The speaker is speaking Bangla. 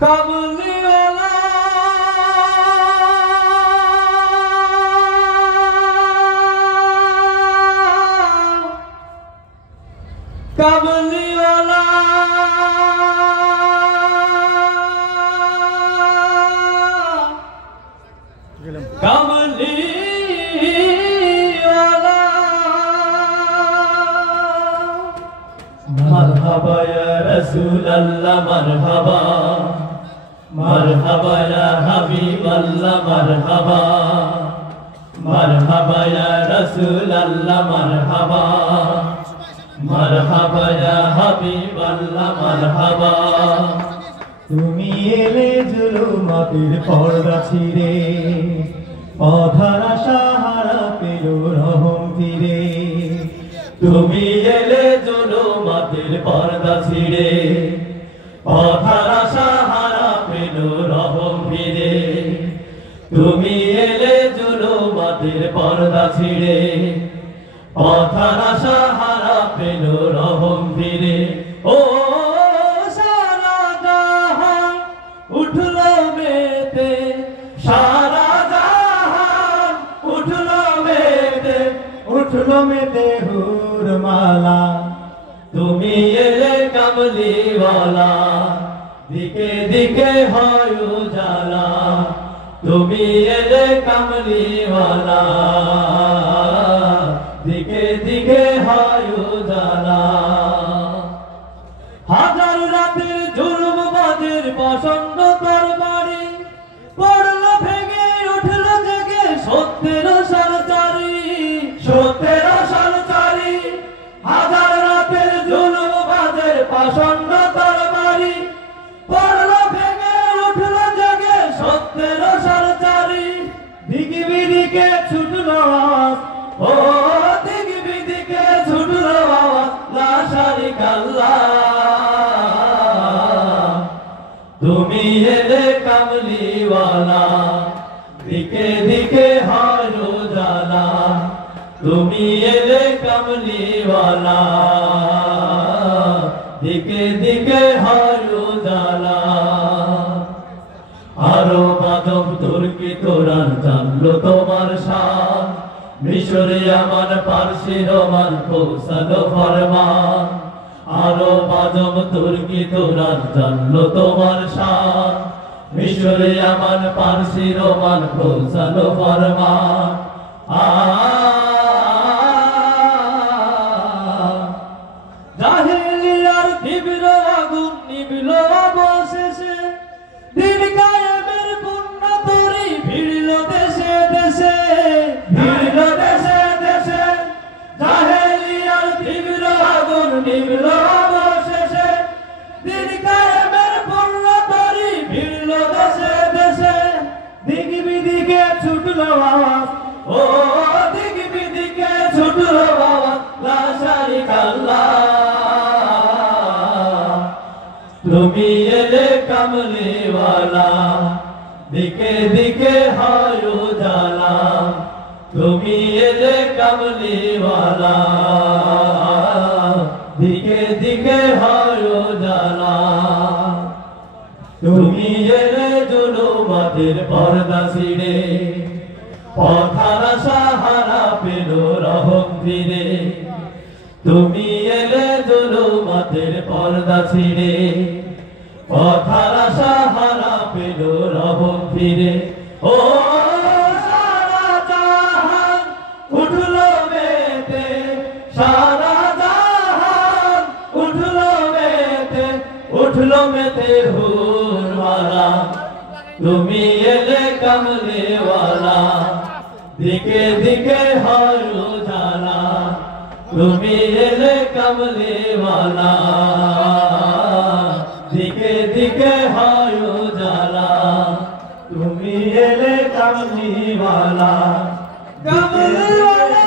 কামলিওয়ালা কামলিওয়ালা কামলিওয়ালা মারহাবা ইয়া রাসূলুল্লাহ মারহাবা মারহাবা ইয়া হাবিবাল্লাহ মারহাবা মারহাবা ইয়া রাসূলুল্লাহ মারহাবা মারহাবা ইয়া হাবিবাল্লাহ মারহাবা তুমি এলে জুলুমাতের পর্দা ছিঁড়ে অধারা সাহারা পেল রহম ফিরে তুমি এলে জুলুমাতের পর্দা ছিঁড়ে অধারা সাহারা পেল রহম ফিরে তুমি এলে জুলুমাতের পর্দা ছিঁড়ে অধারা সাহারা পেল রহম ফিরে ও সারা জাহান উঠলো মেতে সারা জাহান উঠলো মেতে উঠলো মেতে হুর মালা তুমি এলে কামলিওয়ালা দিকে দিকে হয় উজালা তুমি এলে কামলিওয়ালা দিকে দিকে হয় উজালা হাজার রাতের জুলুমবাদের প্রচন্ড তরবারি পড়লো ভেঙে উঠলো জেগে সত্যের সরচারি সত্যের সরচারি হাজার রাতের জুলুমবাদের প্রচন্ড তরবারি পড়লো ভেঙে উঠলো জেগে সত্যের সরচারি দিকে বিদিকে ছুটলো আওয়াজ ও দিক বিদিকে ছুটলো আওয়াজ লা শারিকা আল্লাহ তুমি এলে কামলিওয়ালা দিকে দিকে হয় উজালা তুমি এলে কামলিওয়ালা দিকে দিকে হয় উজালা আরো মাধব তুর্কি তোরান জানলো তোমার শান মিশরে আমার পারসি রোমান পৌঁছালো ফরমান আরো মাধব তুর্কি তোরান জানলো তোমার শান মিশরে আমার পারসি রোমান পৌঁছালো ফরমান জাহেলিয়ার তীব্র আগুন নিবিল অবশেষে দিন কায়েমের পূর্ণ তরি ভিড়ল দেশে দেশে ভিড়ল দেশে দেশে জাহেলিয়ার তীব্র আগুন নিবিল অবশেষে দিন কায়েমের পূর্ণ তরি ভিড়ল দেশে দেশে দিক বিদিকে ছুটলো আওয়াজ ও দিক বিদিকে ছুটলো আওয়াজ লা শারিকা আল্লাহ তুমি এলে কামলিওয়ালা দিকে দিকে হয় উজালা তুমি এলে কামলিওয়ালা দিকে দিকে হয় উজালা তুমি এলে জুলুমাতের পর্দা ছিঁড়ে পথারা সাহারা পেল রহম ফিরে তুমি এলে জুলুমাতের পর্দা ছিঁড়ে পথারা সাহারা পেল রহম ফিরে ও সারা জাহান উঠলো মেতে সারা জাহান উঠলো মেতে হুরওয়ালা তুমি এলে কামলিওয়ালা দিকে দিকে হয় উজালা তুমি এলে কামলিওয়ালা দিকে দিকে হয় উজালা তুমি এলে কামলিওয়ালা কামলিওয়ালা